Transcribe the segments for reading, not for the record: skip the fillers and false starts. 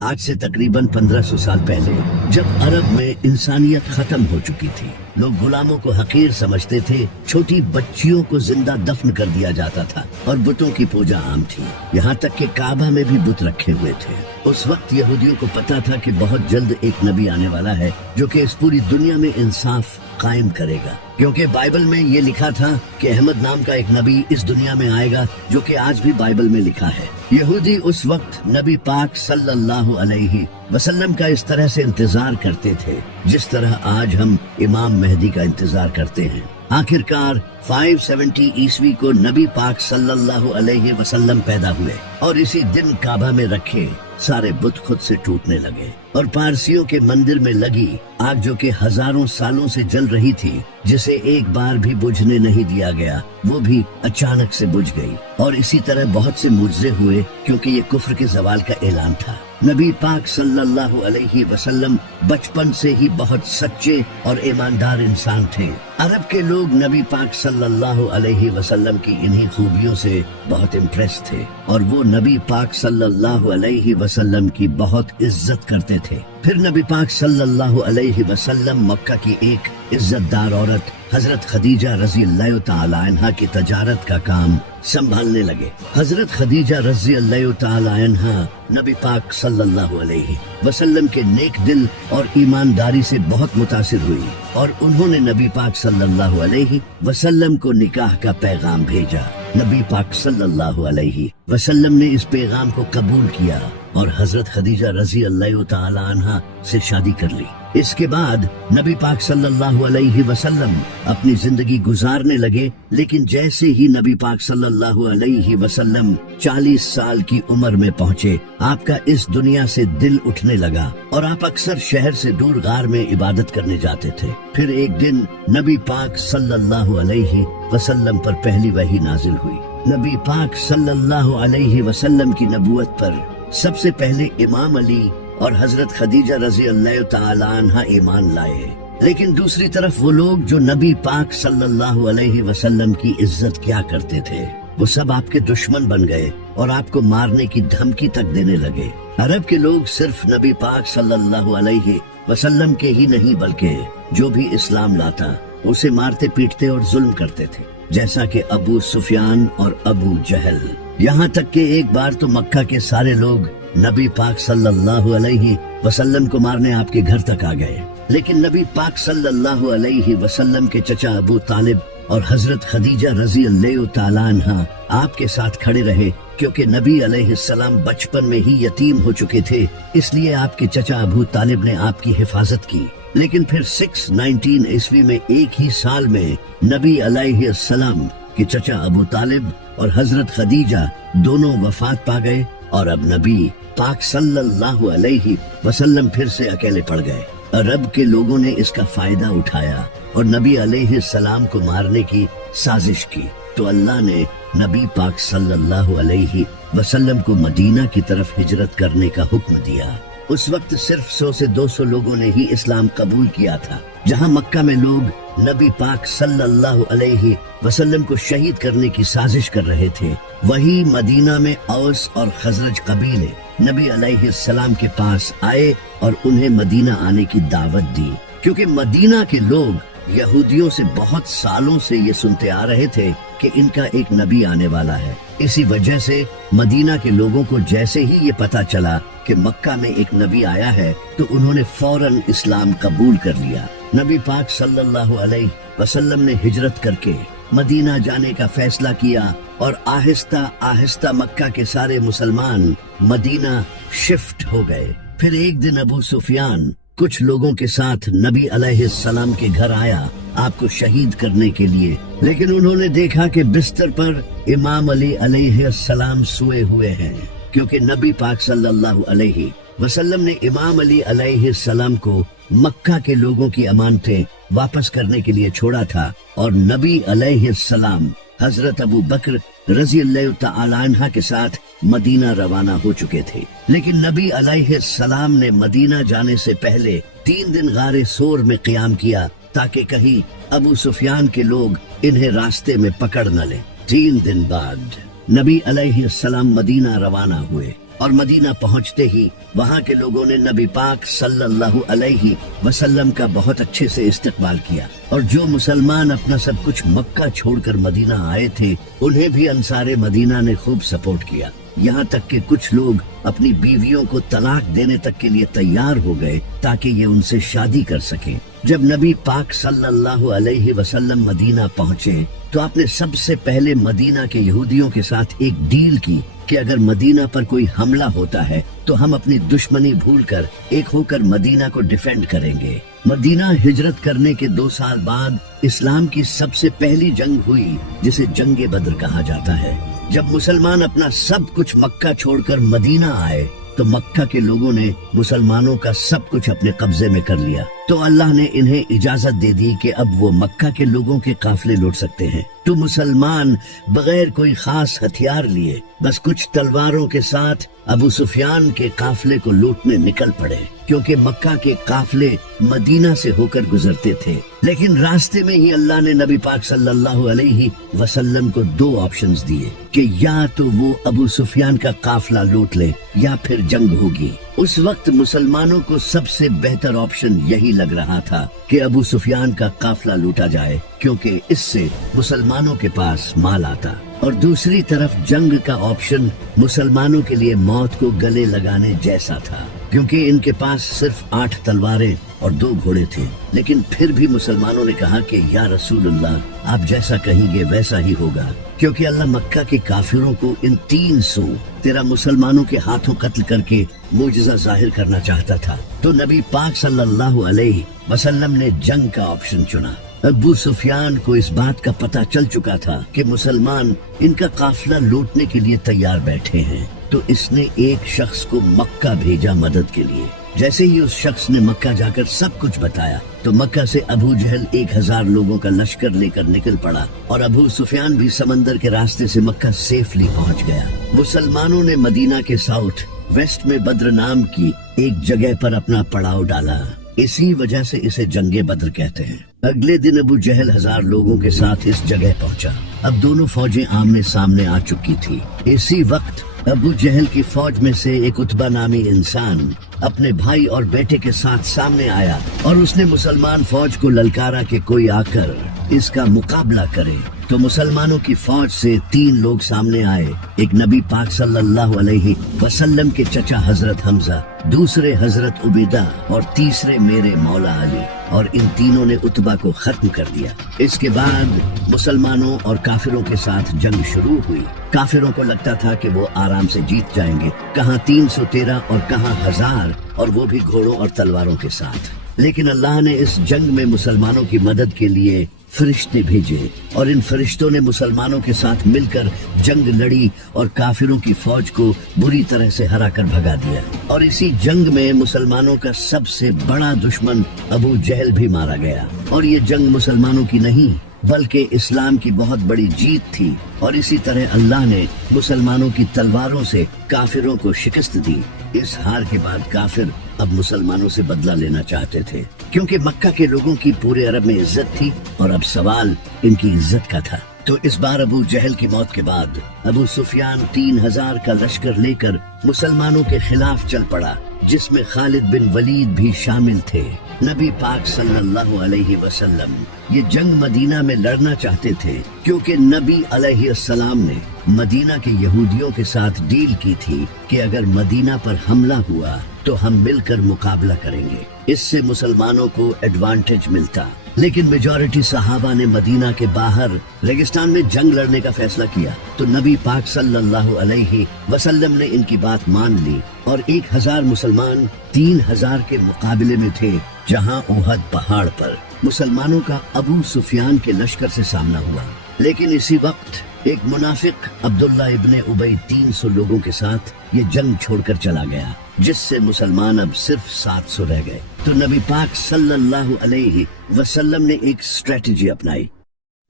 آج سے تقریباً 1500 سال پہلے جب عرب میں انسانیت ختم ہو چکی تھی، لوگ غلاموں کو حقیر سمجھتے تھے، چھوٹی بچیوں کو زندہ دفن کر دیا جاتا تھا اور بتوں کی پوجا عام تھی، یہاں تک کہ کعبہ میں بھی بت رکھے ہوئے تھے۔ اس وقت یہودیوں کو پتا تھا کہ بہت جلد ایک نبی آنے والا ہے جو کہ اس پوری دنیا میں انصاف قائم کرے گا، کیونکہ بائبل میں یہ لکھا تھا کہ احمد نام کا ایک نبی اس دنیا میں آئے گا، جو کہ آج بھی بائبل میں لکھا ہے۔ یہودی اس وقت نبی پاک صلی اللہ علیہ وسلم کا اس طرح سے انتظار کرتے تھے جس طرح آج ہم امام مہدی کا انتظار کرتے ہیں۔ آخرکار 570 عیسوی کو نبی پاک صلی اللہ علیہ وسلم پیدا ہوئے اور اسی دن کعبہ میں رکھے سارے بت خود سے ٹوٹنے لگے، اور پارسیوں کے مندر میں لگی آگ جو کہ ہزاروں سالوں سے جل رہی تھی، جسے ایک بار بھی بجھنے نہیں دیا گیا، وہ بھی اچانک سے بجھ گئی۔ اور اسی طرح بہت سے معجزے ہوئے، کیونکہ یہ کفر کے زوال کا اعلان تھا۔ نبی پاک صلی اللہ علیہ وسلم بچپن سے ہی بہت سچے اور ایماندار انسان تھے۔ عرب کے لوگ نبی پاک صلی اللہ علیہ وسلم کی انہی خوبیوں سے بہت امپریس تھے، اور وہ نبی پاک صلی اللہ علیہ وسلم کی بہت عزت کرتے تھے۔ پھر نبی پاک صلی اللہ علیہ وسلم مکہ کی ایک عزت دار عورت حضرت خدیجہ رضی اللہ تعالی عنہا کی تجارت کا کام سنبھالنے لگے۔ حضرت خدیجہ رضی اللہ تعالی عنہا نبی پاک صلی اللہ علیہ وسلم کے نیک دل اور ایمانداری سے بہت متاثر ہوئی، اور انہوں نے نبی پاک صلی اللہ علیہ وسلم کو نکاح کا پیغام بھیجا۔ نبی پاک صلی اللہ علیہ وسلم نے اس پیغام کو قبول کیا اور حضرت خدیجہ رضی اللہ تعالی عنہا سے شادی کر لی۔ اس کے بعد نبی پاک صلی اللہ علیہ وسلم اپنی زندگی گزارنے لگے، لیکن جیسے ہی نبی پاک صلی اللہ علیہ وسلم 40 سال کی عمر میں پہنچے، آپ کا اس دنیا سے دل اٹھنے لگا اور آپ اکثر شہر سے دور غار میں عبادت کرنے جاتے تھے۔ پھر ایک دن نبی پاک صلی اللہ علیہ وسلم پر پہلی وحی نازل ہوئی۔ نبی پاک صلی اللہ علیہ وسلم کی نبوت پر سب سے پہلے امام علی اور حضرت خدیجہ رضی اللہ تعالی عنہا ایمان لائے، لیکن دوسری طرف وہ لوگ جو نبی پاک صلی اللہ علیہ وسلم کی عزت کیا کرتے تھے، وہ سب آپ کے دشمن بن گئے اور آپ کو مارنے کی دھمکی تک دینے لگے۔ عرب کے لوگ صرف نبی پاک صلی اللہ علیہ وسلم کے ہی نہیں بلکہ جو بھی اسلام لاتا اسے مارتے پیٹتے اور ظلم کرتے تھے، جیسا کہ ابو سفیان اور ابو جہل۔ یہاں تک کہ ایک بار تو مکہ کے سارے لوگ نبی پاک صلی اللہ علیہ وسلم کو مارنے آپ کے گھر تک آ گئے، لیکن نبی پاک صلی اللہ علیہ وسلم کے چچا ابو طالب اور حضرت خدیجہ رضی اللہ تعالی عنہا آپ کے ساتھ کھڑے رہے، کیونکہ نبی علیہ السلام بچپن میں ہی یتیم ہو چکے تھے، اس لیے آپ کے چچا ابو طالب نے آپ کی حفاظت کی۔ لیکن پھر 619 عیسوی میں ایک ہی سال میں نبی علیہ السلام کے چچا ابو طالب اور حضرت خدیجہ دونوں وفات پا گئے، اور اب نبی پاک صلی اللہ علیہ وسلم پھر سے اکیلے پڑ گئے۔ عرب کے لوگوں نے اس کا فائدہ اٹھایا اور نبی علیہ السلام کو مارنے کی سازش کی، تو اللہ نے نبی پاک صلی اللہ علیہ وسلم کو مدینہ کی طرف ہجرت کرنے کا حکم دیا۔ اس وقت صرف 100 سے 200 لوگوں نے ہی اسلام قبول کیا تھا۔ جہاں مکہ میں لوگ نبی پاک صلی اللہ علیہ وسلم کو شہید کرنے کی سازش کر رہے تھے، وہی مدینہ میں اوس اور خزرج قبیلے نبی علیہ السلام کے پاس آئے اور انہیں مدینہ آنے کی دعوت دی، کیونکہ مدینہ کے لوگ یہودیوں سے بہت سالوں سے یہ سنتے آ رہے تھے کہ ان کا ایک نبی آنے والا ہے۔ اسی وجہ سے مدینہ کے لوگوں کو جیسے ہی یہ پتا چلا کہ مکہ میں ایک نبی آیا ہے، تو انہوں نے فوراً اسلام قبول کر لیا۔ نبی پاک صلی اللہ علیہ وسلم نے ہجرت کر کے مدینہ جانے کا فیصلہ کیا، اور آہستہ آہستہ مکہ کے سارے مسلمان مدینہ شفٹ ہو گئے۔ پھر ایک دن ابو سفیان کچھ لوگوں کے ساتھ نبی علیہ السلام کے گھر آیا آپ کو شہید کرنے کے لیے، لیکن انہوں نے دیکھا کہ بستر پر امام علی علیہ السلام سوئے ہوئے ہیں، کیونکہ نبی پاک صلی اللہ علیہ وسلم نے امام علی علیہ السلام کو مکہ کے لوگوں کی امانتیں واپس کرنے کے لیے چھوڑا تھا، اور نبی علیہ السلام حضرت ابو بکر رضی اللہ تعالی عنہ کے ساتھ مدینہ روانہ ہو چکے تھے۔ لیکن نبی علیہ السلام نے مدینہ جانے سے پہلے 3 دن غار سور میں قیام کیا، تاکہ کہیں ابو سفیان کے لوگ انہیں راستے میں پکڑ نہ لیں۔ 3 دن بعد نبی علیہ السلام مدینہ روانہ ہوئے۔ اور مدینہ پہنچتے ہی وہاں کے لوگوں نے نبی پاک صلی اللہ علیہ وسلم کا بہت اچھے سے استقبال کیا، اور جو مسلمان اپنا سب کچھ مکہ چھوڑ کر مدینہ آئے تھے انہیں بھی انصار مدینہ نے خوب سپورٹ کیا، یہاں تک کہ کچھ لوگ اپنی بیویوں کو طلاق دینے تک کے لیے تیار ہو گئے تاکہ یہ ان سے شادی کر سکیں۔ جب نبی پاک صلی اللہ علیہ وسلم مدینہ پہنچے تو آپ نے سب سے پہلے مدینہ کے یہودیوں کے ساتھ ایک ڈیل کی کہ اگر مدینہ پر کوئی حملہ ہوتا ہے تو ہم اپنی دشمنی بھول کر ایک ہو کر مدینہ کو ڈیفینڈ کریں گے۔ مدینہ ہجرت کرنے کے 2 سال بعد اسلام کی سب سے پہلی جنگ ہوئی جسے جنگ بدر کہا جاتا ہے۔ جب مسلمان اپنا سب کچھ مکہ چھوڑ کر مدینہ آئے تو مکہ کے لوگوں نے مسلمانوں کا سب کچھ اپنے قبضے میں کر لیا، تو اللہ نے انہیں اجازت دے دی کہ اب وہ مکہ کے لوگوں کے قافلے لوٹ سکتے ہیں۔ تو مسلمان بغیر کوئی خاص ہتھیار لیے بس کچھ تلواروں کے ساتھ ابو سفیان کے قافلے کو لوٹنے نکل پڑے، کیونکہ مکہ کے قافلے مدینہ سے ہو کر گزرتے تھے۔ لیکن راستے میں ہی اللہ نے نبی پاک صلی اللہ علیہ وسلم کو 2 آپشنز دیے کہ یا تو وہ ابو سفیان کا قافلہ لوٹ لے یا پھر جنگ ہوگی۔ اس وقت مسلمانوں کو سب سے بہتر آپشن یہی لگ رہا تھا کہ ابو سفیان کا قافلہ لوٹا جائے، کیونکہ اس سے مسلمانوں کے پاس مال آتا، اور دوسری طرف جنگ کا آپشن مسلمانوں کے لیے موت کو گلے لگانے جیسا تھا، کیونکہ ان کے پاس صرف 8 تلواریں اور 2 گھوڑے تھے۔ لیکن پھر بھی مسلمانوں نے کہا کہ یا رسول اللہ، آپ جیسا کہیں گے ویسا ہی ہوگا، کیونکہ اللہ مکہ کے کافروں کو ان 313 مسلمانوں کے ہاتھوں قتل کر کے معجزہ ظاہر کرنا چاہتا تھا۔ تو نبی پاک صلی اللہ علیہ وسلم نے جنگ کا آپشن چنا۔ ابو سفیان کو اس بات کا پتہ چل چکا تھا کہ مسلمان ان کا قافلہ لوٹنے کے لیے تیار بیٹھے ہیں، تو اس نے ایک شخص کو مکہ بھیجا مدد کے لیے۔ جیسے ہی اس شخص نے مکہ جا کر سب کچھ بتایا تو مکہ سے ابو جہل 1000 لوگوں کا لشکر لے کر نکل پڑا، اور ابو سفیان بھی سمندر کے راستے سے مکہ سیفلی پہنچ گیا۔ مسلمانوں نے مدینہ کے ساؤتھ ویسٹ میں بدر نام کی ایک جگہ پر اپنا پڑاؤ ڈالا، اسی وجہ سے اسے جنگ بدر کہتے ہیں۔ اگلے دن ابو جہل 1000 لوگوں کے ساتھ اس جگہ پہنچا۔ اب دونوں فوجیں آمنے سامنے آ چکی تھی۔ اسی وقت ابو جہل کی فوج میں سے ایک عتبہ نامی انسان اپنے بھائی اور بیٹے کے ساتھ سامنے آیا، اور اس نے مسلمان فوج کو للکارا کہ کوئی آ کر اس کا مقابلہ کرے۔ تو مسلمانوں کی فوج سے 3 لوگ سامنے آئے، ایک نبی پاک صلی اللہ علیہ وسلم کے چچا حضرت حمزہ، دوسرے حضرت عبیدہ، اور تیسرے میرے مولا علی، اور ان تینوں نے عتبہ کو ختم کر دیا۔ اس کے بعد مسلمانوں اور کافروں کے ساتھ جنگ شروع ہوئی۔ کافروں کو لگتا تھا کہ وہ آرام سے جیت جائیں گے، کہاں 313 اور کہاں 1000، اور وہ بھی گھوڑوں اور تلواروں کے ساتھ۔ لیکن اللہ نے اس جنگ میں مسلمانوں کی مدد کے لیے فرشتے بھیجے، اور ان فرشتوں نے مسلمانوں کے ساتھ مل کر جنگ لڑی اور کافروں کی فوج کو بری طرح سے ہرا کر بھگا دیا۔ اور اسی جنگ میں مسلمانوں کا سب سے بڑا دشمن ابو جہل بھی مارا گیا، اور یہ جنگ مسلمانوں کی نہیں بلکہ اسلام کی بہت بڑی جیت تھی، اور اسی طرح اللہ نے مسلمانوں کی تلواروں سے کافروں کو شکست دی۔ اس ہار کے بعد کافر اب مسلمانوں سے بدلہ لینا چاہتے تھے، کیونکہ مکہ کے لوگوں کی پورے عرب میں عزت تھی، اور اب سوال ان کی عزت کا تھا۔ تو اس بار ابو جہل کی موت کے بعد ابو سفیان 3000 کا لشکر لے کر مسلمانوں کے خلاف چل پڑا، جس میں خالد بن ولید بھی شامل تھے۔ نبی پاک صلی اللہ علیہ وسلم یہ جنگ مدینہ میں لڑنا چاہتے تھے، کیونکہ نبی علیہ السلام نے مدینہ کے یہودیوں کے ساتھ ڈیل کی تھی کہ اگر مدینہ پر حملہ ہوا تو ہم مل کر مقابلہ کریں گے، اس سے مسلمانوں کو ایڈوانٹیج ملتا۔ لیکن میجورٹی صحابہ نے مدینہ کے باہر ریگستان میں جنگ لڑنے کا فیصلہ کیا، تو نبی پاک صلی اللہ علیہ وسلم نے ان کی بات مان لی، اور 1000 مسلمان 3000 کے مقابلے میں تھے، جہاں احد پہاڑ پر مسلمانوں کا ابو سفیان کے لشکر سے سامنا ہوا۔ لیکن اسی وقت ایک منافق عبداللہ ابن ابی 300 لوگوں کے ساتھ یہ جنگ چھوڑ کر چلا گیا، جس سے مسلمان اب صرف 700 رہ گئے۔ تو نبی پاک صلی اللہ علیہ وسلم نے ایک اسٹریٹجی اپنائی۔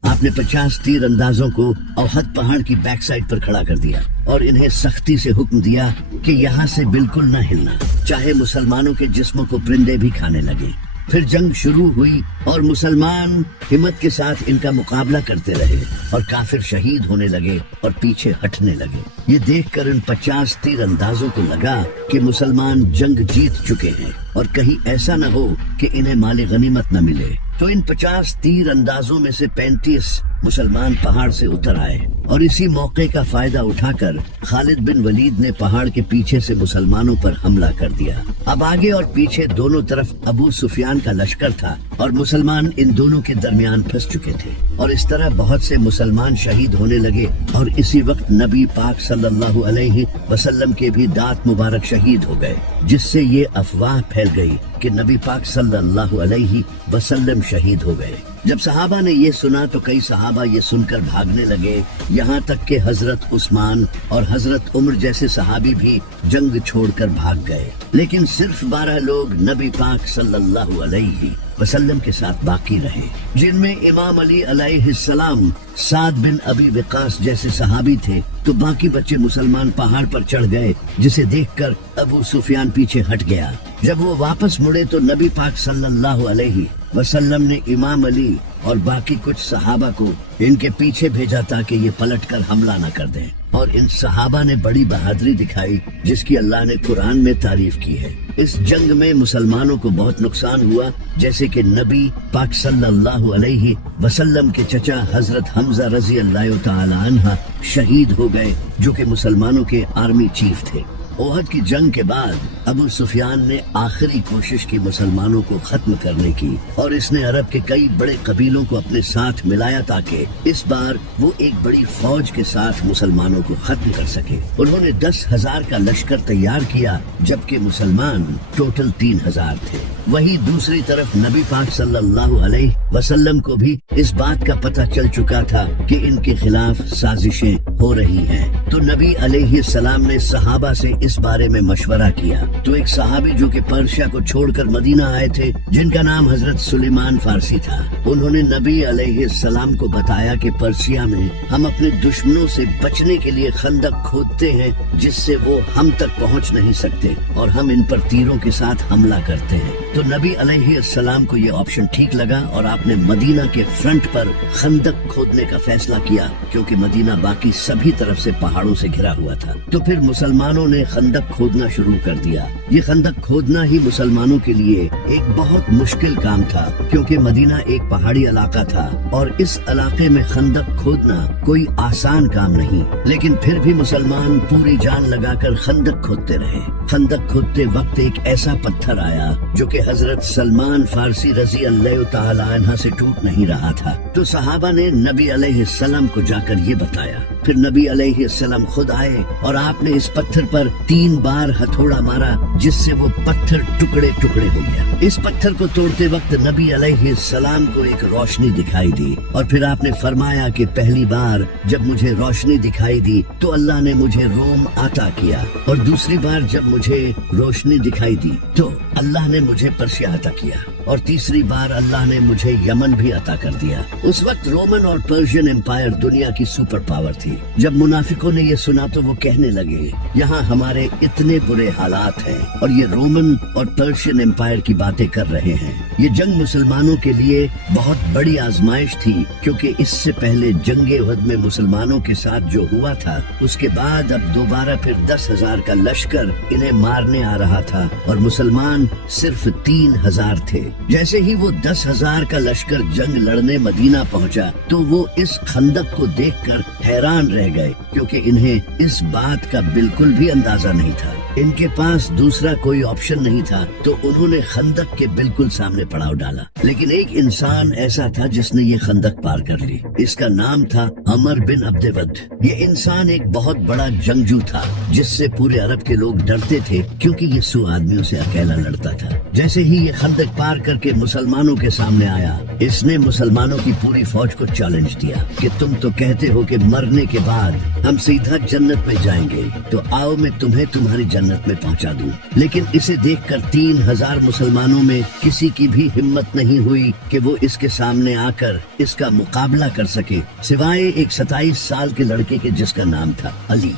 آپ نے 50 تیر اندازوں کو احد پہاڑ کی بیک سائڈ پر کھڑا کر دیا، اور انہیں سختی سے حکم دیا کہ یہاں سے بالکل نہ ہلنا، چاہے مسلمانوں کے جسموں کو پرندے بھی کھانے لگے۔ پھر جنگ شروع ہوئی اور مسلمان ہمت کے ساتھ ان کا مقابلہ کرتے رہے اور کافر شہید ہونے لگے اور پیچھے ہٹنے لگے۔ یہ دیکھ کر ان 50 تیر اندازوں کو لگا کہ مسلمان جنگ جیت چکے ہیں اور کہیں ایسا نہ ہو کہ انہیں مال غنیمت نہ ملے، تو ان 50 تیر اندازوں میں سے 35 مسلمان پہاڑ سے اتر آئے اور اسی موقع کا فائدہ اٹھا کر خالد بن ولید نے پہاڑ کے پیچھے سے مسلمانوں پر حملہ کر دیا۔ اب آگے اور پیچھے دونوں طرف ابو سفیان کا لشکر تھا اور مسلمان ان دونوں کے درمیان پھنس چکے تھے، اور اس طرح بہت سے مسلمان شہید ہونے لگے، اور اسی وقت نبی پاک صلی اللہ علیہ وسلم کے بھی دانت مبارک شہید ہو گئے، جس سے یہ افواہ پھیل گئی کہ نبی پاک صلی اللہ علیہ وسلم شہید ہو گئے۔ جب صحابہ نے یہ سنا تو کئی صحابہ یہ سن کر بھاگنے لگے، یہاں تک کہ حضرت عثمان اور حضرت عمر جیسے صحابی بھی جنگ چھوڑ کر بھاگ گئے، لیکن صرف 12 لوگ نبی پاک صلی اللہ علیہ وسلم کے ساتھ باقی رہے، جن میں امام علی علیہ السلام، سعد بن ابی وقاص جیسے صحابی تھے۔ تو باقی بچے مسلمان پہاڑ پر چڑھ گئے، جسے دیکھ کر ابو سفیان پیچھے ہٹ گیا۔ جب وہ واپس مڑے تو نبی پاک صلی اللہ علیہ وسلم نے امام علی اور باقی کچھ صحابہ کو ان کے پیچھے بھیجا تاکہ یہ پلٹ کر حملہ نہ کر دیں، اور ان صحابہ نے بڑی بہادری دکھائی جس کی اللہ نے قرآن میں تعریف کی ہے۔ اس جنگ میں مسلمانوں کو بہت نقصان ہوا، جیسے کہ نبی پاک صلی اللہ علیہ وسلم کے چچا حضرت حمزہ رضی اللہ تعالی عنہ شہید ہو گئے، جو کہ مسلمانوں کے آرمی چیف تھے۔ احد کی جنگ کے بعد ابو سفیان نے آخری کوشش کی مسلمانوں کو ختم کرنے کی، اور اس نے عرب کے کئی بڑے قبیلوں کو اپنے ساتھ ملایا تاکہ اس بار وہ ایک بڑی فوج کے ساتھ مسلمانوں کو ختم کر سکے۔ انہوں نے 10,000 کا لشکر تیار کیا، جبکہ مسلمان ٹوٹل 3,000 تھے۔ وہیں دوسری طرف نبی پاک صلی اللہ علیہ وسلم کو بھی اس بات کا پتہ چل چکا تھا کہ ان کے خلاف سازشیں ہو رہی ہیں، تو نبی علیہ السلام نے صحابہ سے اس بارے میں مشورہ کیا۔ تو ایک صحابی جو کہ پرشیا کو چھوڑ کر مدینہ آئے تھے، جن کا نام حضرت سلیمان فارسی تھا، انہوں نے نبی علیہ السلام کو بتایا کہ پرسیا میں ہم اپنے دشمنوں سے بچنے کے لیے خندق کھودتے ہیں، جس سے وہ ہم تک پہنچ نہیں سکتے، اور ہم ان پر تیروں کے ساتھ حملہ کرتے ہیں۔ تو نبی علیہ السلام کو یہ آپشن ٹھیک لگا، اور آپ نے مدینہ کے فرنٹ پر خندق کھودنے کا فیصلہ کیا، کیونکہ مدینہ باقی سبھی طرف سے پہاڑوں سے گھرا ہوا تھا۔ تو پھر مسلمانوں نے خندق کھودنا شروع کر دیا۔ یہ خندق کھودنا ہی مسلمانوں کے لیے ایک بہت مشکل کام تھا، کیونکہ مدینہ ایک پہاڑی علاقہ تھا، اور اس علاقے میں خندق کھودنا کوئی آسان کام نہیں، لیکن پھر بھی مسلمان پوری جان لگا کر خندق کھودتے رہے۔ خندق کھودتے وقت ایک ایسا پتھر آیا جو کہ حضرت سلمان فارسی رضی اللہ تعالی عنہ سے ٹوٹ نہیں رہا تھا، تو صحابہ نے نبی علیہ السلام کو جا کر یہ بتایا۔ پھر نبی علیہ السلام خود آئے اور آپ نے اس پتھر پر 3 بار ہتھوڑا مارا، جس سے وہ پتھر ٹکڑے ٹکڑے ہو گیا۔ اس پتھر کو توڑتے وقت نبی علیہ السلام کو ایک روشنی دکھائی دی، اور پھر آپ نے فرمایا کہ پہلی بار جب مجھے روشنی دکھائی دی تو اللہ نے مجھے روم عطا کیا، اور دوسری بار جب مجھے روشنی دکھائی دی تو اللہ نے مجھے پرشیا عطا کیا، اور تیسری بار اللہ نے مجھے یمن بھی عطا کر دیا۔ اس وقت رومن اور پرشین امپائر دنیا کی سپر پاور تھی۔ جب منافقوں نے یہ سنا تو وہ کہنے لگے، یہاں ہمارے اتنے برے حالات ہیں اور یہ رومن اور پرشین امپائر کی باتیں کر رہے ہیں۔ یہ جنگ مسلمانوں کے لیے بہت بڑی آزمائش تھی، کیونکہ اس سے پہلے جنگ احد میں مسلمانوں کے ساتھ جو ہوا تھا، اس کے بعد اب دوبارہ پھر 10,000 کا لشکر انہیں مارنے آ رہا تھا، اور مسلمان صرف 3,000 تھے۔ جیسے ہی وہ 10,000 کا لشکر جنگ لڑنے مدینہ پہنچا تو وہ اس خندق کو دیکھ کر حیران رہ گئے، کیونکہ انہیں اس بات کا بالکل بھی اندازہ نہیں تھا۔ ان کے پاس دوسرا کوئی آپشن نہیں تھا، تو انہوں نے خندق کے بالکل سامنے پڑاؤ ڈالا۔ لیکن ایک انسان ایسا تھا جس نے یہ خندق پار کر لی۔ اس کا نام تھا عمر بن عبد ود۔ یہ انسان ایک بہت بڑا جنگجو تھا، جس سے پورے عرب کے لوگ ڈرتے تھے، کیونکہ یہ 100 آدمیوں سے اکیلا لڑتا تھا۔ جیسے ہی یہ خندق پار کر کے مسلمانوں کے سامنے آیا، اس نے مسلمانوں کی پوری فوج کو چیلنج دیا کہ تم تو کہتے ہو کہ مرنے کے بعد ہم سیدھا جنت میں جائیں گے، تو آؤ میں تمہیں تمہاری جنت میں پہنچا دوں۔ لیکن اسے دیکھ کر 3,000 مسلمانوں میں کسی کی بھی ہمت نہیں ہوئی کہ وہ اس کے سامنے آ کر اس کا مقابلہ کر سکے، سوائے ایک 27 سال کے لڑکے کے جس کا نام تھا علی۔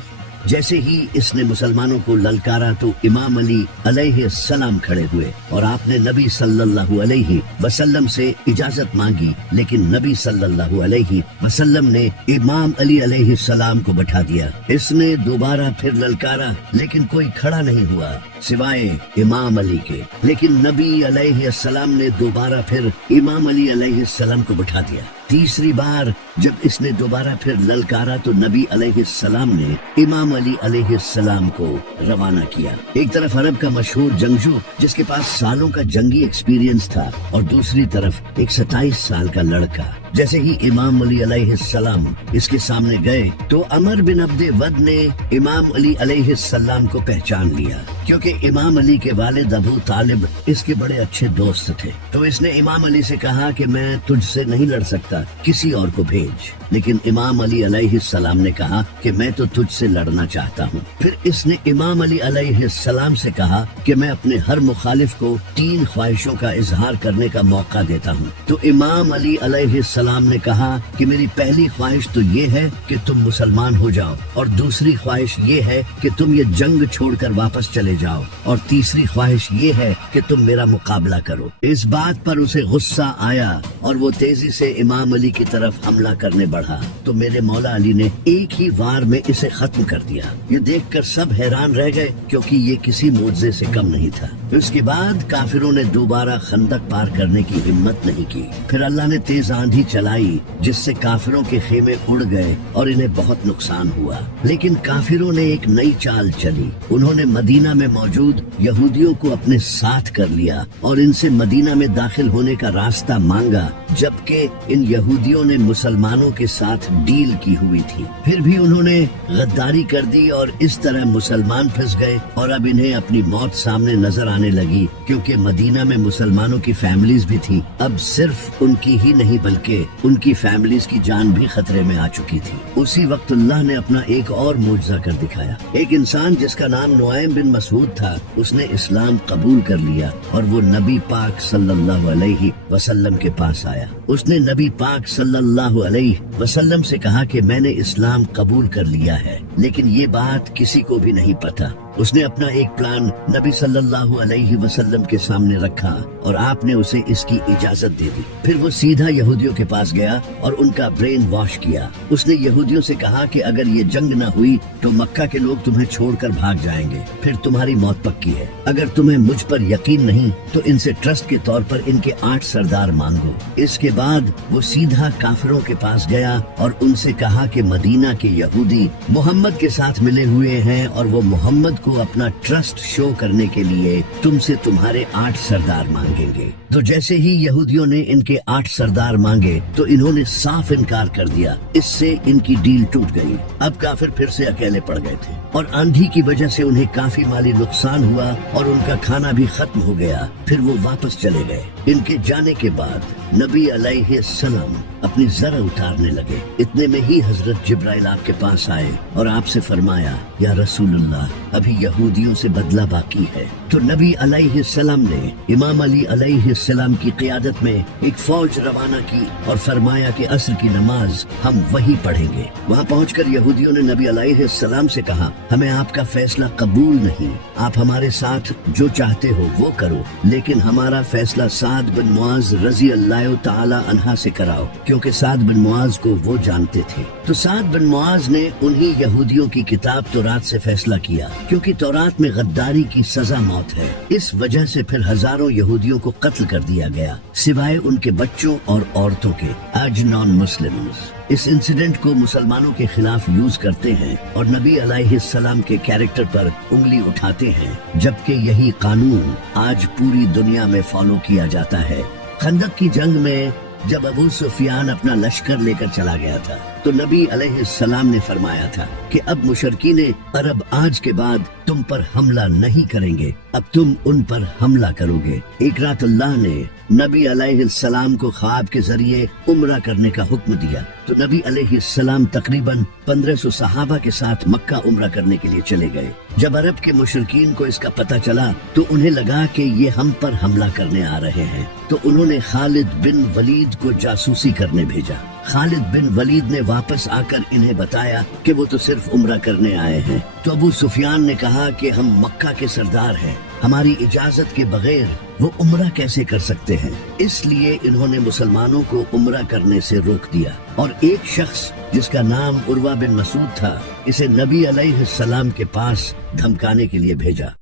जैसे ही इसने मुसलमानों को ललकारा तो इमाम अली अलैहि सलाम खड़े हुए और आपने नबी सल्लल्लाहु अलैहि वसल्लम से इजाजत मांगी, लेकिन नबी सल्लल्लाहु अलैहि वसल्लम ने इमाम अली अलैहि सलाम को बैठा दिया। इसने दोबारा फिर ललकारा, लेकिन कोई खड़ा नहीं हुआ सिवाय इमाम अली के। लेकिन नबी अलैहि सलाम ने दोबारा फिर इमाम अली अलैहि सलाम को बैठा दिया। तीसरी बार जब इसने दोबारा फिर ललकारा तो नबी अलैहि सलाम ने इमाम अली अलैहि सलाम को रवाना किया। एक तरफ अरब का मशहूर जंगजू जिसके पास सालों का जंगी एक्सपीरियंस था, और दूसरी तरफ एक 27 साल का लड़का। जैसे ही इमाम अली अलैहि सलाम इसके सामने गए तो अमर बिन अब्दे वद ने इमाम अली अलैहि सलाम को पहचान लिया, क्योंकि इमाम अली के वालिद अबू तालिब इसके बड़े अच्छे दोस्त थे। तो इसने इमाम अली से कहा कि मैं तुझसे नहीं लड़ सकता, किसी और को भेज। लेकिन इमाम अली अलैहि सलाम ने कहा कि मैं तो तुझसे लड़ना चाहता हूँ। फिर इसने इमाम अली अलैहि सलाम से कहा कि मैं अपने हर मुखालिफ को 3 ख्वाहिशों का इजहार करने का मौका देता हूँ। तो इमाम अली अलैहि सलाम ने कहा कि मेरी पहली ख्वाहिश तो ये है कि तुम मुसलमान हो जाओ, और दूसरी ख्वाहिश ये है कि तुम ये जंग छोड़कर वापस चले जाओ, और तीसरी ख्वाहिश ये है कि तुम मेरा मुकाबला करो। इस बात पर उसे गुस्सा आया और वो तेजी से इमाम अली की तरफ हमला करने बढ़ा। तो मेरे मौला अली ने एक ही वार में इसे खत्म कर दिया। ये देखकर सब हैरान रह गए, क्योंकि ये किसी मोज़े से कम नहीं था। उसके बाद काफिरों ने दोबारा खंदक पार करने की हिम्मत नहीं की। फिर अल्लाह ने तेज आंधी चलाई, जिससे काफिरों के खेमे उड़ गए और इन्हें बहुत नुकसान हुआ। लेकिन काफिरों ने एक नई चाल चली। उन्होंने मदीना में मौजूद यहूदियों को अपने साथ कर लिया और इनसे मदीना में दाखिल होने का रास्ता मांगा, जबकि इन यहूदियों ने मुसलमानों के साथ डील की हुई थी। फिर भी उन्होंने गद्दारी कर दी और इस तरह मुसलमान फंस गए, और अब इन्हें अपनी मौत सामने नजर आने लगी, क्योंकि मदीना में मुसलमानों की फैमिलीज भी थी। अब सिर्फ उनकी ही नहीं बल्कि उनकी फैमिलीज की जान भी खतरे में आ चुकी थी। उसी वक्त अल्लाह ने अपना एक और मुजज़ा कर दिखाया। एक इंसान जिसका नाम नुआइम बिन मसऊद था, उसने इस्लाम कबूल कर लिया और वो नबी पाक सल्लल्लाहु अलैहि वसल्लम के पास आया। उसने नबी पाक सल्लल्लाहु अलैहि वसल्लम से कहा कि मैंने इस्लाम कबूल कर लिया है, लेकिन ये बात किसी को भी नहीं पता। उसने अपना एक प्लान नबी सल्लल्लाहु अलैहि वसल्लम के सामने रखा और आपने उसे इसकी इजाजत दे दी। फिर वो सीधा यहूदियों के पास गया और उनका ब्रेन वॉश किया। उसने यहूदियों से कहा कि अगर ये जंग न हुई तो मक्का के लोग तुम्हें छोड़कर भाग जाएंगे, फिर तुम्हारी मौत पक्की है। अगर तुम्हें मुझ पर यकीन नहीं तो इनसे ट्रस्ट के तौर पर इनके 8 सरदार मांगो। इसके बाद वो सीधा काफिरों के पास गया और उनसे कहा कि मदीना के यहूदी मोहम्मद के साथ मिले हुए हैं और वो मोहम्मद को अपना ट्रस्ट शो करने के लिए तुमसे तुम्हारे 8 सरदार मांगेंगे। तो जैसे ही यहूदियों ने इनके 8 सरदार मांगे तो इन्होंने साफ इनकार कर दिया। इससे इनकी डील टूट गई। अब काफिर फिर से अकेले पड़ गए थे और आंधी की वजह से उन्हें काफी माली नुकसान हुआ और उनका खाना भी खत्म हो गया। फिर वो वापस चले गए। इनके जाने के बाद नबी अलैहि सलाम अपनी ज़रा उतारने लगे। इतने में ही हजरत जिब्राइल आपके पास आए और आपसे फरमाया, या रसूलुल्लाह, अभी यहूदियों से बदला बाकी है। तो नबी अलैहि सलाम ने इमाम अली अलैहि सलाम की क़ियादत में एक फौज रवाना की और फरमाया कि असर की नमाज हम वही पढ़ेंगे। वहाँ पहुंचकर यहूदियों ने नबी अलैहि सलाम से कहा, हमें आपका फैसला कबूल नहीं, आप हमारे साथ जो चाहते हो वो करो, लेकिन हमारा फैसला साद बिन मुआज रज़ी अल्लाह ताला अन्हा से कराओ, क्योंकि साद बिन मुआज को वो जानते थे। तो साद बिन मुआज ने उन्हीं यहूदियों की किताब तौरात से फैसला किया, क्योंकि तौरात में गद्दारी की सजा मौत है। इस वजह से फिर हजारों यहूदियों को कत्ल कर दिया गया, सिवाय उनके बच्चों और औरतों के, आज नॉन मुस्लिम्स। इस इंसिडेंट को मुसलमानों के खिलाफ यूज करते हैं और नबी अलैहिस्सलाम के कैरेक्टर पर उंगली उठाते हैं, जबकि यही कानून आज पूरी दुनिया में फॉलो किया जाता है। खंदक की जंग में जब अबू सुफियान अपना लश्कर लेकर चला गया था तो नबी अलैहिस्सलाम ने फरमाया था कि अब मुशरकीन अरब आज के बाद तुम पर हमला नहीं करेंगे, अब तुम उन पर हमला करोगे। एक रात अल्लाह ने नबी अलैहिस्सलाम को ख्वाब के जरिए उम्रा करने का हुक्म दिया। तो नबी अलैहिस्सलाम तकरीबन 1500 सहाबा के साथ मक्का उम्रा करने के लिए चले गए। जब अरब के मुशरकीन को इसका पता चला तो उन्हें लगा कि ये हम पर हमला करने आ रहे हैं, तो उन्होंने खालिद बिन वलीद को जासूसी करने भेजा। खालिद बिन वलीद ने वापस आकर इन्हें बताया कि वो तो सिर्फ उम्रा करने आए हैं। तो अबू सुफियान ने कहा कि हम मक्का के सरदार हैं, हमारी इजाजत के बगैर वो उम्रा कैसे कर सकते हैं। इसलिए इन्होंने मुसलमानों को उम्रा करने से रोक दिया और एक शख्स जिसका नाम उर्वा बिन मसूद था, इसे नबी अलैहिस्सलाम के पास धमकाने के लिए भेजा।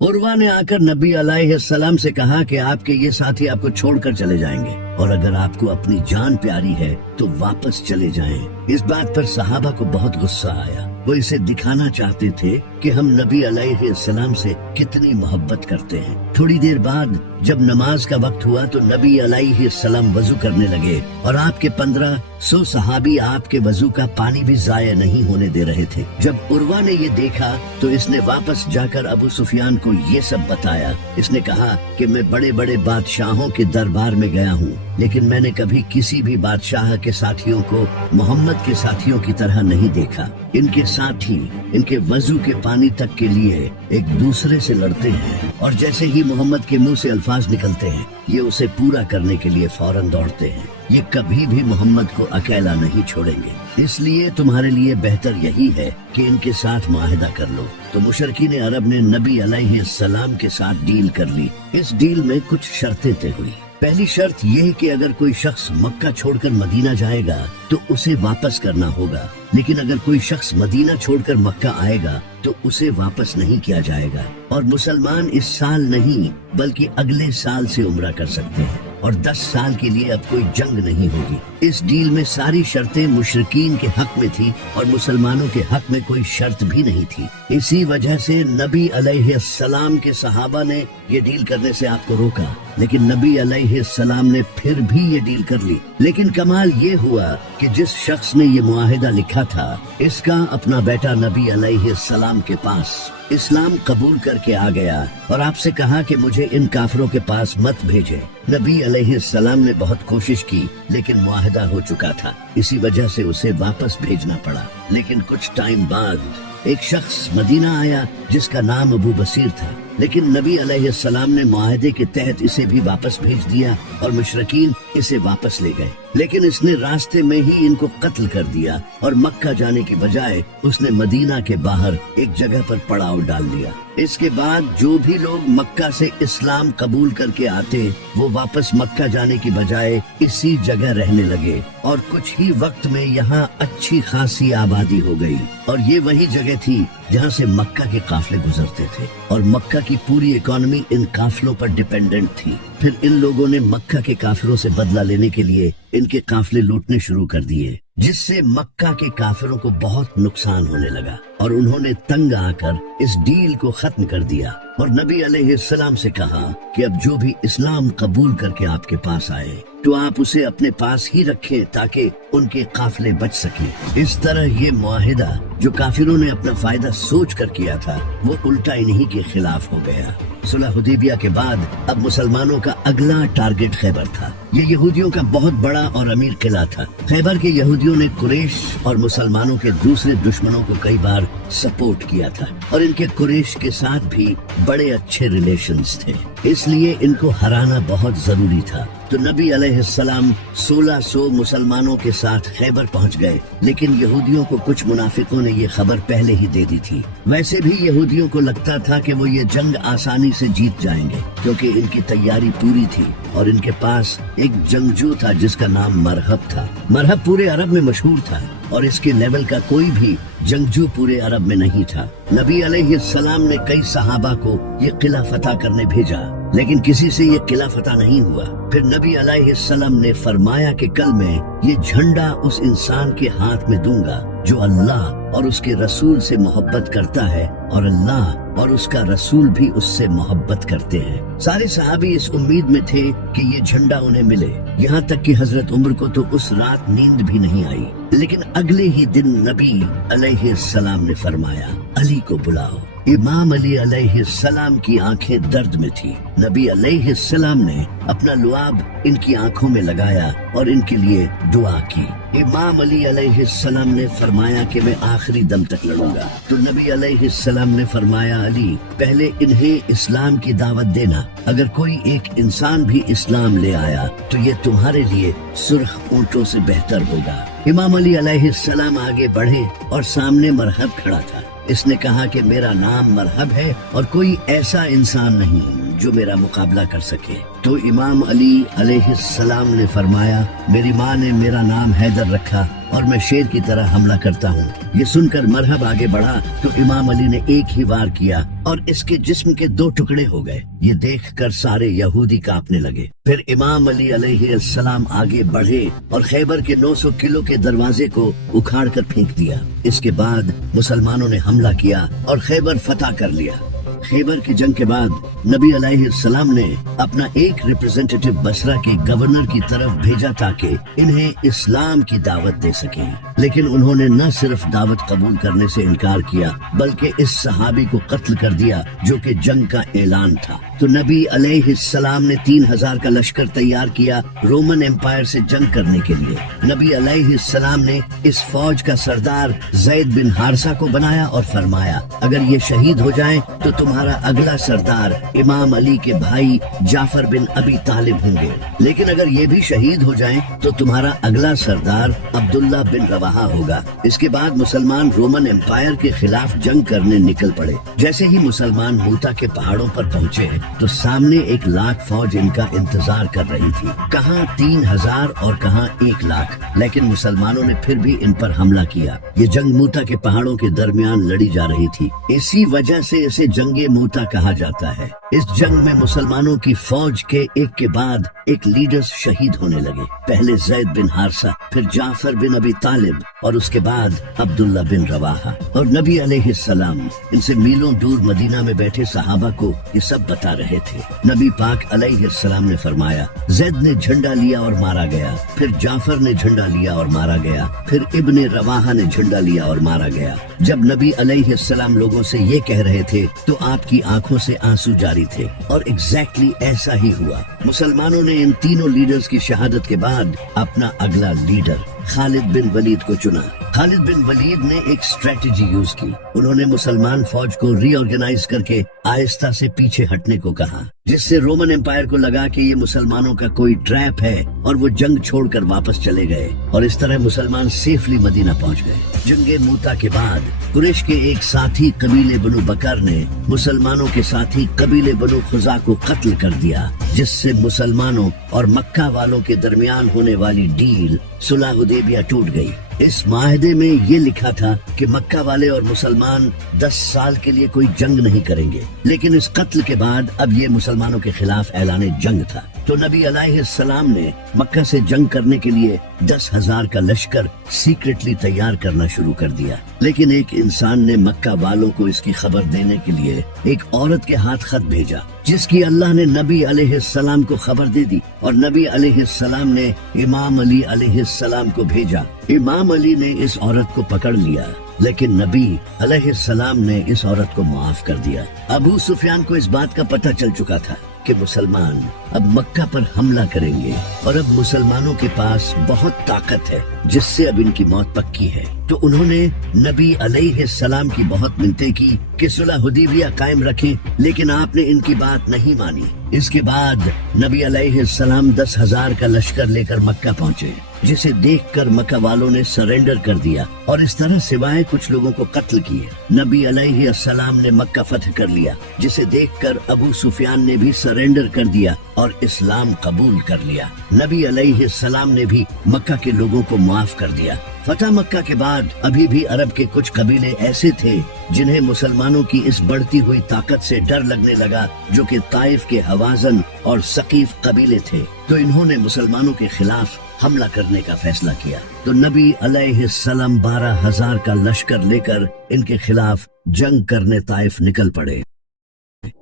उर्वा ने आकर नबी अलैहिस्सलाम से कहा कि आपके ये साथी आपको छोड़कर चले जाएंगे और अगर आपको अपनी जान प्यारी है तो वापस चले जाएं। इस बात पर सहाबा को बहुत गुस्सा आया। वो इसे दिखाना चाहते थे कि हम नबी अलैहिस्सलाम से कितनी मोहब्बत करते हैं। थोड़ी देर बाद जब नमाज का वक्त हुआ तो नबी अलैहिस्सलाम वजू करने लगे और आपके 1500 सहाबी आपके वजू का पानी भी जाया नहीं होने दे रहे थे। जब उर्वा ने ये देखा तो इसने वापस जाकर अबू सुफियान को ये सब बताया। इसने कहा कि मैं बड़े बड़े बादशाहों के दरबार में गया हूँ, लेकिन मैंने कभी किसी भी बादशाह के साथियों को मोहम्मद के साथियों की तरह नहीं देखा। इनके साथी इनके वजू के पानी तक के लिए एक दूसरे से लड़ते हैं और जैसे ही मोहम्मद के मुंह से अल्फाज निकलते हैं ये उसे पूरा करने के लिए फौरन दौड़ते हैं। ये कभी भी मोहम्मद को अकेला नहीं छोड़ेंगे, इसलिए तुम्हारे लिए बेहतर यही है कि इनके साथ मुआहिदा कर लो। तो मुशरिकीन अरब ने नबी अलैहिस्सलाम के साथ डील कर ली। इस डील में कुछ शर्तें तय हुई। पहली शर्त यह कि अगर कोई शख्स मक्का छोड़कर मदीना जाएगा तो उसे वापस करना होगा, लेकिन अगर कोई शख्स मदीना छोड़कर मक्का आएगा तो उसे वापस नहीं किया जाएगा और मुसलमान इस साल नहीं बल्कि अगले साल से उम्रा कर सकते हैं और 10 साल के लिए अब कोई जंग नहीं होगी। इस डील में सारी शर्तें मुशरिकीन के हक में थी और मुसलमानों के हक में कोई शर्त भी नहीं थी। इसी वजह से नबी अलैहिस्सलाम के सहाबा ने ये डील करने से आपको रोका, लेकिन नबी अलैहिस्सलाम ने फिर भी ये डील कर ली। लेकिन कमाल ये हुआ कि जिस शख्स ने ये मुआहिदा लिखा था इसका अपना बेटा नबी अलैहिस्सलाम के पास इस्लाम कबूल करके आ गया और आपसे कहा कि मुझे इन काफिरों के पास मत भेजे। नबी अलैहिस्सलाम ने बहुत कोशिश की लेकिन मुआहिदा हो चुका था, इसी वजह से उसे वापस भेजना पड़ा। लेकिन कुछ टाइम बाद एक शख्स मदीना आया जिसका नाम अबू बसीर था, लेकिन नबी अलैहिस्सलाम ने मुआहिदे के तहत इसे भी वापस भेज दिया और मुशरिकीन इसे वापस ले गए। लेकिन इसने रास्ते में ही इनको कत्ल कर दिया और मक्का जाने के बजाय उसने मदीना के बाहर एक जगह पर पड़ाव डाल लिया। इसके बाद जो भी लोग मक्का से इस्लाम कबूल करके आते वो वापस मक्का जाने की बजाय इसी जगह रहने लगे और कुछ ही वक्त में यहाँ अच्छी खासी आबादी हो गई और ये वही जगह थी जहाँ से मक्का के काफिले गुजरते थे और मक्का की पूरी इकोनॉमी इन काफिलों पर डिपेंडेंट थी। फिर इन लोगों ने मक्का के काफिरों से बदला लेने के लिए इनके काफिले लूटने शुरू कर दिए, जिससे मक्का के काफिरों को बहुत नुकसान होने लगा और उन्होंने तंग आकर इस डील को खत्म कर दिया और नबी अलैहिस्सलाम से कहा कि अब जो भी इस्लाम कबूल करके आपके पास आए तो आप उसे अपने पास ही रखें ताकि उनके काफिले बच सके। इस तरह ये मुआहिदा जो काफिरों ने अपना फायदा सोच कर किया था वो उल्टा इन्हीं के खिलाफ हो गया। सुलह हुदैबिया के बाद अब मुसलमानों का अगला टारगेट खैबर था। ये यहूदियों का बहुत बड़ा और अमीर किला था। खैबर के यहूदियों ने कुरैश और मुसलमानों के दूसरे दुश्मनों को कई बार सपोर्ट किया था और इनके कुरैश के साथ भी बड़े अच्छे रिलेशंस थे, इसलिए इनको हराना बहुत जरूरी था। तो नबी अलैहिस्सलाम 1600 मुसलमानों के साथ खैबर पहुंच गए, लेकिन यहूदियों को कुछ मुनाफिकों ने ये खबर पहले ही दे दी थी। वैसे भी यहूदियों को लगता था कि वो ये जंग आसानी से जीत जाएंगे क्योंकि इनकी तैयारी पूरी थी और इनके पास एक जंगजू था जिसका नाम मरहब था। मरहब पूरे अरब में मशहूर था और इसके लेवल का कोई भी जंगजू पूरे अरब में नहीं था। नबी अलैहिस्सलाम ने कई सहाबा को ये किला फतह करने भेजा, लेकिन किसी से ये किला फतह नहीं हुआ। फिर नबी अलैहिस्सलाम ने फरमाया कि कल मैं ये झंडा उस इंसान के हाथ में दूंगा जो अल्लाह और उसके रसूल से मोहब्बत करता है और अल्लाह और उसका रसूल भी उससे मोहब्बत करते हैं। सारे सहाबी इस उम्मीद में थे कि ये झंडा उन्हें मिले, यहाँ तक कि हजरत उमर को तो उस रात नींद भी नहीं आई। लेकिन अगले ही दिन नबी अलैहिस्सलाम ने फरमाया, अली को बुलाओ। इमाम अली अलैहिस्सलाम की आंखें दर्द में थी। नबी अलैहिस्सलाम ने अपना लुआब इनकी आंखों में लगाया और इनके लिए दुआ की। इमाम अली अलैहिस्सलाम ने फरमाया कि मैं आखिरी दम तक लड़ूंगा। तो नबी अलैहिस्सलाम ने फरमाया, अली पहले इन्हें इस्लाम की दावत देना, अगर कोई एक इंसान भी इस्लाम ले आया तो ये तुम्हारे लिए सुर्ख ऊंटों से बेहतर होगा। इमाम अली अलैहिस्सलाम आगे बढ़े और सामने मरहब खड़ा था। इसने कहा कि मेरा नाम मरहब है और कोई ऐसा इंसान नहीं जो मेरा मुकाबला कर सके। तो इमाम अली अलैहिस्सलाम ने फरमाया, मेरी माँ ने मेरा नाम हैदर रखा और मैं शेर की तरह हमला करता हूँ। ये सुनकर मरहब आगे बढ़ा तो इमाम अली ने एक ही वार किया और इसके जिस्म के 2 टुकड़े हो गए। ये देखकर सारे यहूदी कांपने लगे। फिर इमाम अली अलैहिस्सलाम आगे बढ़े और खैबर के 900 किलो के दरवाजे को उखाड़ कर फेंक दिया। इसके बाद मुसलमानों ने हमला किया और खैबर फतह कर लिया। खैबर की जंग के बाद नबी अलैहिस्सलाम ने अपना एक रिप्रेजेंटेटिव बसरा के गवर्नर की तरफ भेजा ताकि इन्हें इस्लाम की दावत दे सके, लेकिन उन्होंने न सिर्फ दावत कबूल करने से इनकार किया बल्कि इस सहाबी को कत्ल कर दिया जो कि जंग का ऐलान था। तो नबी अलैहिस्सलाम ने 3000 का लश्कर तैयार किया रोमन एम्पायर से जंग करने के लिए। नबी अलैहिस्सलाम ने इस फौज का सरदार ज़ैद बिन हारिसा को बनाया और फरमाया, अगर ये शहीद हो जाएं तो तुम्हारा अगला सरदार इमाम अली के भाई जाफर बिन अबी तालिब होंगे, लेकिन अगर ये भी शहीद हो जाएं तो तुम्हारा अगला सरदार अब्दुल्ला बिन रवाहा होगा। इसके बाद मुसलमान रोमन एम्पायर के खिलाफ जंग करने निकल पड़े। जैसे ही मुसलमान मूता के पहाड़ों पर पहुँचे तो सामने 1 लाख फौज इनका इंतजार कर रही थी, कहाँ 3000 और कहाँ 1 लाख, लेकिन मुसलमानों ने फिर भी इन पर हमला किया। ये जंग मूता के पहाड़ों के दरमियान लड़ी जा रही थी, इसी वजह से इसे जंगे मूता कहा जाता है। इस जंग में मुसलमानों की फौज के एक के बाद एक लीडर्स शहीद होने लगे। पहले ज़ैद बिन हारिसा, फिर जाफर बिन अबी तालिब और उसके बाद अब्दुल्ला बिन रवाहा। और नबी अलैहिस्सलाम इनसे मीलों दूर मदीना में बैठे सहाबा को ये सब बता रहे थे। नबी पाक अलैहिस्सलाम ने फरमाया, ज़ैद ने झंडा लिया और मारा गया, फिर जाफर ने झंडा लिया और मारा गया, फिर इब्ने रवाहा ने झंडा लिया और मारा गया। जब नबी अलैहिस्सलाम लोगों से ये कह रहे थे तो आपकी आंखों से आंसू जारी थे और एग्जैक्टली ऐसा ही हुआ। मुसलमानों ने इन तीनों लीडर्स की शहादत के बाद अपना अगला लीडर खालिद बिन वलीद को चुना। खालिद बिन वलीद ने एक स्ट्रेटजी यूज की। उन्होंने मुसलमान फौज को रीऑर्गेनाइज करके आहिस्ता से पीछे हटने को कहा, जिससे रोमन एम्पायर को लगा कि ये मुसलमानों का कोई ट्रैप है और वो जंग छोड़कर वापस चले गए और इस तरह मुसलमान सेफली मदीना पहुंच गए। जंगे मूता के बाद कुरैश के एक साथी कबीले बनु बकर ने मुसलमानों के साथी कबीले बनु खुजा को कत्ल कर दिया, जिससे मुसलमानों और मक्का वालों के दरमियान होने वाली डील सुलह हुदैबिया टूट गई। इस माहदे में ये लिखा था कि मक्का वाले और मुसलमान 10 साल के लिए कोई जंग नहीं करेंगे, लेकिन इस कत्ल के बाद अब ये मुसलमानों के खिलाफ ऐलान जंग था। तो नबी अलैहिस्सलाम ने मक्का से जंग करने के लिए 10,000 का लश्कर सीक्रेटली तैयार करना शुरू कर दिया। लेकिन एक इंसान ने मक्का वालों को इसकी खबर देने के लिए एक औरत के हाथ खत भेजा, जिसकी अल्लाह ने नबी अलैहिस्सलाम को खबर दे दी और नबी अलैहिस्सलाम ने इमाम अली अलैहिस्सलाम को भेजा। इमाम अली ने इस औरत को पकड़ लिया, लेकिन नबी अलैहिस्सलाम ने इस औरत को माफ कर दिया। अबू सुफियान को इस बात का पता चल चुका था कि मुसलमान अब मक्का पर हमला करेंगे और अब मुसलमानों के पास बहुत ताकत है, जिससे अब इनकी मौत पक्की है। तो उन्होंने नबी अलैहिस्सलाम की बहुत मिन्नतें की कि सुलह हुदैबिया कायम रखें, लेकिन आपने इनकी बात नहीं मानी। इसके बाद नबी अलैहिस्सलाम 10,000 का लश्कर लेकर मक्का पहुँचे, जिसे देखकर मक्का वालों ने सरेंडर कर दिया और इस तरह सिवाय कुछ लोगों को कत्ल किए। नबी अलैहिस्सलाम ने मक्का फतह कर लिया, जिसे देखकर अबू सुफियान ने भी सरेंडर कर दिया और इस्लाम कबूल कर लिया। नबी अलैहिस्सलाम ने भी मक्का के लोगों को माफ कर दिया। फतह मक्का के बाद अभी भी अरब के कुछ कबीले ऐसे थे जिन्हें मुसलमानों की इस बढ़ती हुई ताकत से डर लगने लगा, जो कि ताइफ के हवाजन और सकीफ कबीले थे। तो इन्होंने मुसलमानों के खिलाफ हमला करने का फैसला किया। तो नबी अलैहिस्सलाम 12,000 का लश्कर लेकर इनके खिलाफ जंग करने ताइफ निकल पड़े।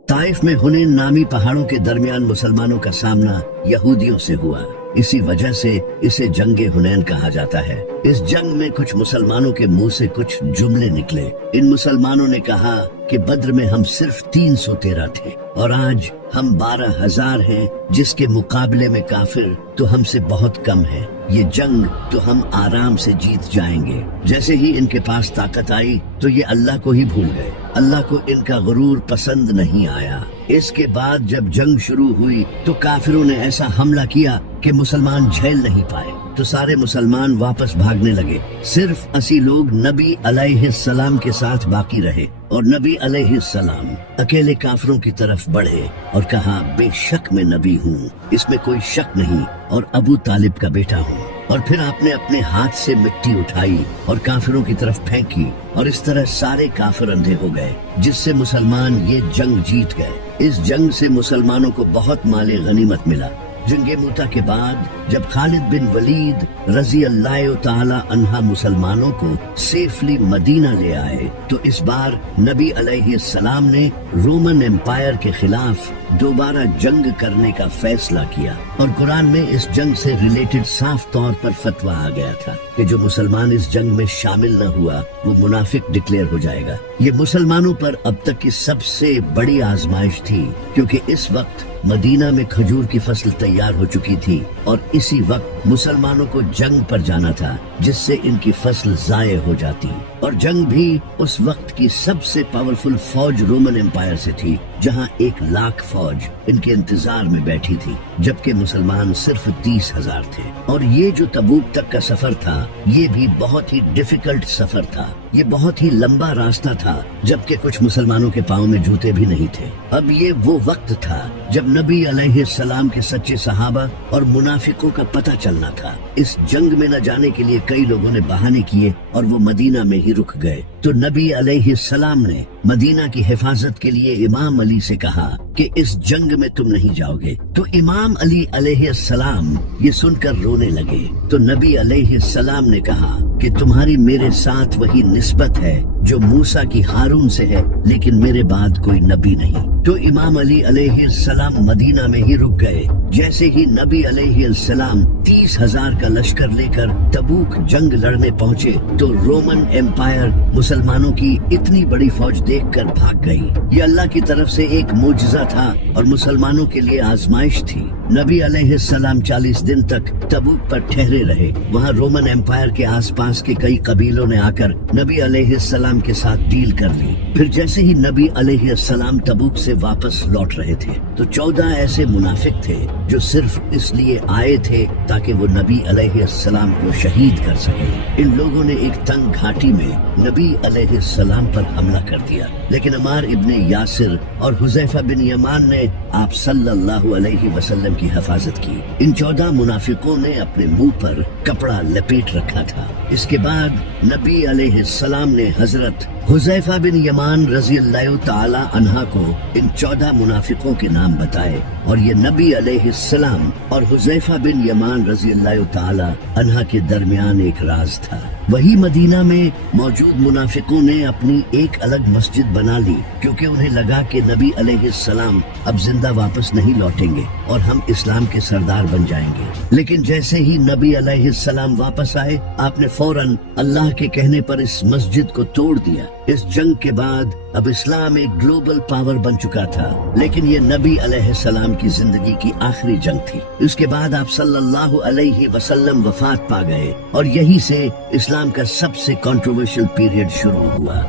ताइफ में हुनैन नामी पहाड़ों के दरमियान मुसलमानों का सामना यहूदियों से हुआ। इसी वजह से इसे जंगे हुनैन कहा जाता है। इस जंग में कुछ मुसलमानों के मुंह से कुछ जुमले निकले। इन मुसलमानों ने कहा कि बद्र में हम सिर्फ 313 थे और आज हम 12,000 हैं, जिसके मुकाबले में काफिर तो हमसे बहुत कम है। ये जंग तो हम आराम से जीत जाएंगे। जैसे ही इनके पास ताकत आई तो ये अल्लाह को ही भूल गए। अल्लाह को इनका गुरूर पसंद नहीं आया। इसके बाद जब जंग शुरू हुई तो काफिरों ने ऐसा हमला किया कि मुसलमान झेल नहीं पाए, तो सारे मुसलमान वापस भागने लगे। सिर्फ 80 लोग नबी अलैहिस्सलाम के साथ बाकी रहे और नबी अलैहिस्सलाम अकेले काफिरों की तरफ बढ़े और कहा, बेशक मैं नबी हूँ, इसमें कोई शक नहीं, और अबू तालिब का बेटा हूँ। और फिर आपने अपने हाथ से मिट्टी उठाई और काफिरों की तरफ फेंकी और इस तरह सारे काफिर अंधे हो गए, जिससे मुसलमान ये जंग जीत गए। इस जंग से मुसलमानों को बहुत माले गनीमत मिला। जंगे मूता के बाद जब खालिद बिन वलीद रजी अल्लाह ताला अन्हा मुसलमानों को सेफली मदीना ले आए, तो इस बार नबी अलैहिस्सलाम ने रोमन एम्पायर के खिलाफ दोबारा जंग करने का फैसला किया और कुरान में इस जंग से रिलेटेड साफ तौर पर फतवा आ गया था कि जो मुसलमान इस जंग में शामिल न हुआ वो मुनाफिक डिक्लेयर हो जाएगा। ये मुसलमानों पर अब तक की सबसे बड़ी आजमाइश थी, क्योंकि इस वक्त मदीना में खजूर की फसल तैयार हो चुकी थी और इसी वक्त मुसलमानों को जंग पर जाना था, जिससे इनकी फसल जाये हो जाती। और जंग भी उस वक्त की सबसे पावरफुल फौज रोमन एम्पायर से थी, जहां 1 लाख फौज इनके इंतजार में बैठी थी, जबकि मुसलमान सिर्फ 30,000 थे। और ये जो तबूक तक का सफर था, ये भी बहुत ही डिफिकल्ट सफर था। ये बहुत ही लंबा रास्ता था, जबकि कुछ मुसलमानों के पाँव में जूते भी नहीं थे। अब ये वो वक्त था जब नबी अलैहिस्सलाम के सच्चे सहाबा और मुनाफिकों का पता चलना था। इस जंग में न जाने के लिए कई लोगों ने बहाने किए और वो मदीना में ही रुक गए। तो नबी अलैहिस्सलाम ने मदीना की हिफाजत के लिए इमाम अली से कहा कि इस जंग में तुम नहीं जाओगे। तो इमाम अली अलैहिस्सलाम ये सुनकर रोने लगे। तो नबी अलैहिस्सलाम ने कहा कि तुम्हारी मेरे साथ वही निस्बत है जो मूसा की हारून से है, लेकिन मेरे बाद कोई नबी नहीं। तो इमाम अली अलैहिस्सलाम मदीना में ही रुक गए। जैसे ही नबी अलैहिस्सलाम 30,000 का लश्कर लेकर तबूक जंग लड़ने पहुँचे, तो रोमन एम्पायर मुसलमानों की इतनी बड़ी फौज देखकर भाग गई। ये अल्लाह की तरफ से एक मोजज़ा था और मुसलमानों के लिए आजमाइश थी। नबी अलैहिस्सलाम 40 दिन तक तबूक पर ठहरे रहे। वहाँ रोमन एम्पायर के आसपास के कई कबीलों ने आकर नबी अलैहिस्सलाम के साथ डील कर ली। फिर जैसे ही नबी अलैहिस्सलाम तबूक से वापस लौट रहे थे, तो 14 ऐसे मुनाफिक थे जो सिर्फ इसलिए आए थे ताकि वो नबी अलैहिस्सलाम को शहीद कर सके। इन लोगों ने एक तंग घाटी में नबी अलैहिस्सलाम पर हमला कर दिया, लेकिन अमार इब्ने यासिर और हुज़ैफा बिन यमान ने आप सल्लल्लाहु अलैहि वसल्लम की हिफाजत की। इन 14 मुनाफिकों ने अपने मुंह पर कपड़ा लपेट रखा था। इसके बाद नबी अलैहिस्सलाम ने हजरत हुज़ैफा बिन यमान रज़ी अल्लाह ताला अन्हा को इन 14 मुनाफिकों के नाम बताए, और ये नबी अलैहिस्सलाम और हुज़ैफा बिन यमान रज़ी अल्लाह ताला अन्हा के दरमियान एक राज था। वही मदीना में मौजूद मुनाफिकों ने अपनी एक अलग मस्जिद बना ली, क्योंकि उन्हें लगा कि नबी अलैहिस्सलाम अब जिंदा वापस नहीं लौटेंगे और हम इस्लाम के सरदार बन जाएंगे। लेकिन जैसे ही नबी अलैहिस्सलाम वापस आए, आपने फौरन अल्लाह के कहने पर इस मस्जिद को तोड़ दिया। इस जंग के बाद अब इस्लाम एक ग्लोबल पावर बन चुका था, लेकिन ये नबी अलैहिस्सलाम की जिंदगी की आखिरी जंग थी। इसके बाद आप सल्लल्लाहु अलैहि वसल्लम वफात पा गए और यहीं से इस्लाम का सबसे कंट्रोवर्शियल पीरियड शुरू हुआ।